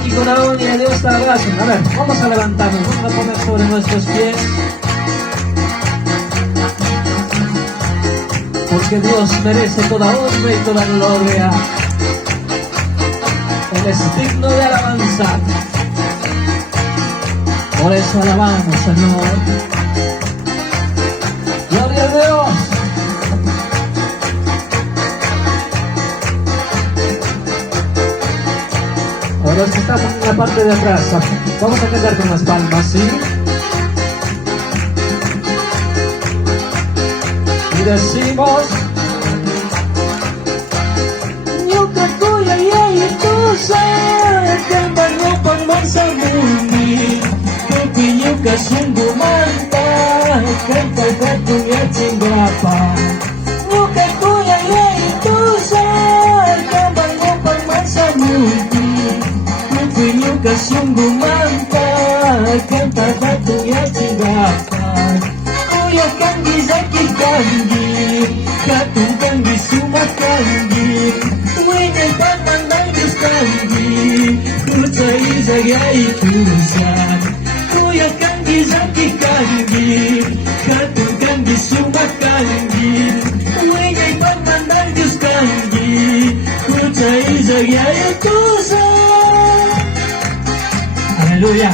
Y con armonía de esta gracia. A ver, vamos a levantarnos, vamos a poner sobre nuestros pies. Porque Dios merece toda honra y toda gloria. Él es digno de alabanza. Por eso alabamos, Señor. Gloria a Dios. Ahora que estamos en la parte de atrás, vamos a cantar con las palmas, ¿sí? Y decimos: Nyuka kuya yaitusa, kambanya pangmasa muni, Kupi nyuka sungguh mantap, kanta katunya cinggapa. Nyuka kuya yaitusa, kambanya pangmasa muni, Kupi nyuka sungguh mantap, kanta katunya cinggapa. Kuya kanggi zaki kanggi, katung kanggi suma kanggi, Wene paman nangis kanggi, kucai zagai kusan. Kuya kanggi zaki kanggi, katung kanggi suma kanggi, Wene paman nangis kanggi, kucai zagai kusan. Aleluya.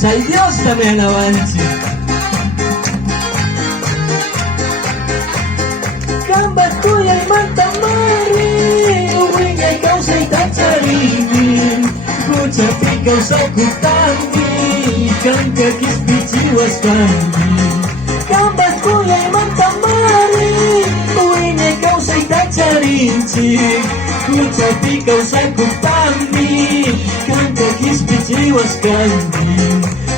Chay Dios también avance. Gambar kuya manta mari, uwingay kau say tacaringin, kucapi kau say kutangi, kang kakis biciwas kangi. Gambar kuya manta mari, uwingay kau say tacaringin, kucapi kau say kutangi, kang kakis biciwas kangi.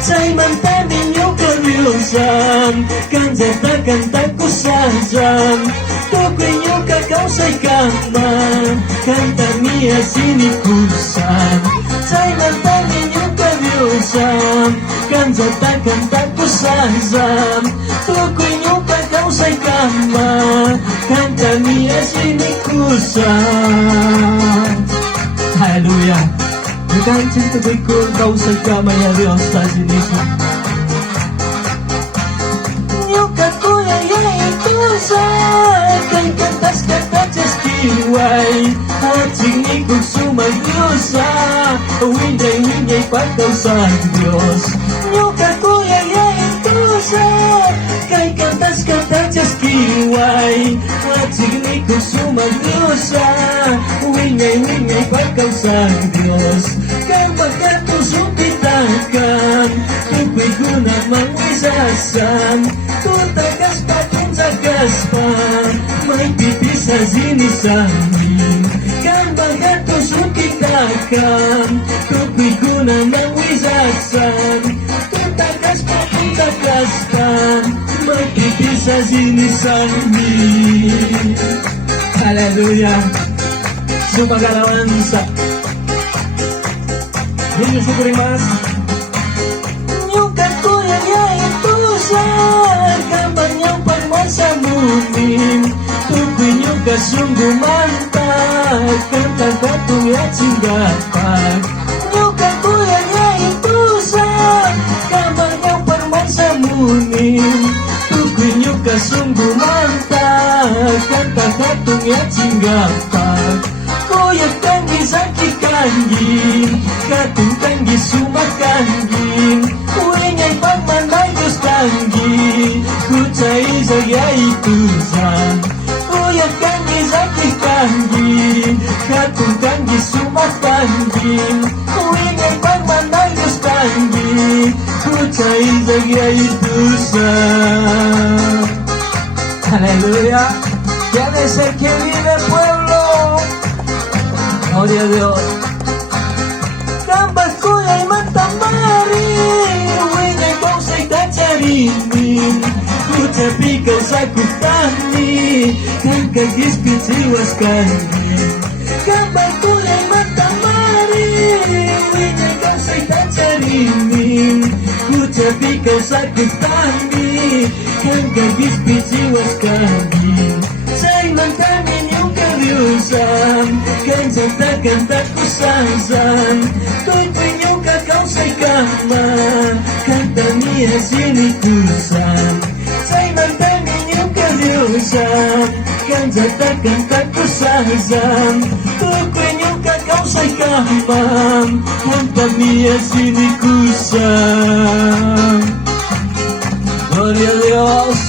Say mantanin yung karyusan, kang jatakan takusasan, Tukoy nyo kakausay kaman, kanta miya sinikusan. Say mantanin yung karyusan, kang jatakan takusasan, Tukoy nyo kakausay kaman, kanta miya sinikusan. Hallelujah. Nagkancing tukoy ko kausay kamay a Dios sa sinikusan. Nyuka kuya yaitusan, kay kantas katachas kiway, Hatsing ni kung sumagyusa, Winday pagkaw sa Diyos. Nyuka kuya yaitusan, kay kantas katachas kiway, Hatsing ni kung sumagyusa, Winday pagkaw sa Diyos. Kang magkatusong pitakan, Tukoy ko namang isasan, Kung tagas pa kung tagas pa, may pipis sa sinisamin. Kang magatusong pitakan, Tukoy ko namang isasan, Kung tagas pa kung tagas pa, may pipis sa sinisamin. Hallelujah. Sumpah alabanza. Niños sufren más. Nyuka kuya yaitusan, kambanyang pangmasa mumin, Tukoy nyuka sungguh mantap, kanta katong yatsinggapan. Nyuka kuya yaitusan, kambanyang pangmasa mumin, Tukoy nyuka sungguh mantap, kanta katong yatsinggapan. Kuya kanggi zaki kanggi, katung kanggi suma kanggi, Uwingay pagmanay Diyos kanggi, kucay zagay tusan. Kuya kanggi zaki kanggi, katung kanggi suma kanggi, Uwingay pagmanay Diyos kanggi, kucay zagay tusan. Aleluya. ¿Quién es el que vive el pueblo? Gloria a Dios. Gambas kuya y mantamari, Uwingay kau say tacaringin, Kucapi kau say kutani, Kang kagis piciwas kangi. Gambas kuya y mantamari, Uwingay kau say tacaringin, Kucapi kau say kutani, Kang kagis piciwas kangi. Say mantanin yung karyusan, Kang jatakan takusasan, To'y sini kusan Say mantaninyo kadyosan Kanjatakan takusahazan Tukoy nyo kakausay kahimam Mantamia sini kusan Gloria a Dios.